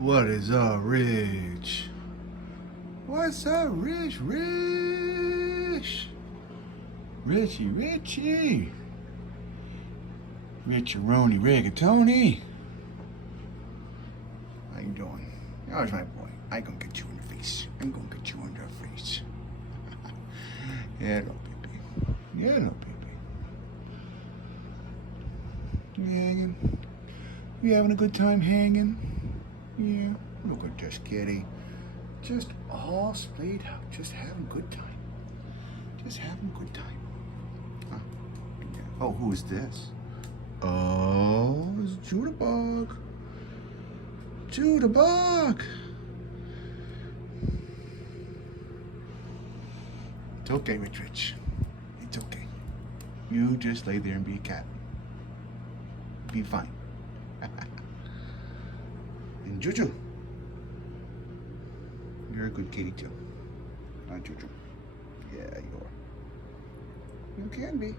What is up, Rich? What's up, Rich? Richie, Richie. Richaroni Rigatoni. How you doing? How's my boy? I gonna get you in the face. I'm gonna get you in the face. Hello, baby. Hello, baby. You hanging? You having a good time hanging? Yeah. Look at this kitty. Just all splayed out. Just having a good time. Just having a good time. Huh? Yeah. Oh, who is this? Oh, it's Judabug. Judabug. It's okay, Rich. It's okay. You just lay there and be a cat. Be fine. And Juju, you're a good kitty too. Juju. Yeah, you are. You can be.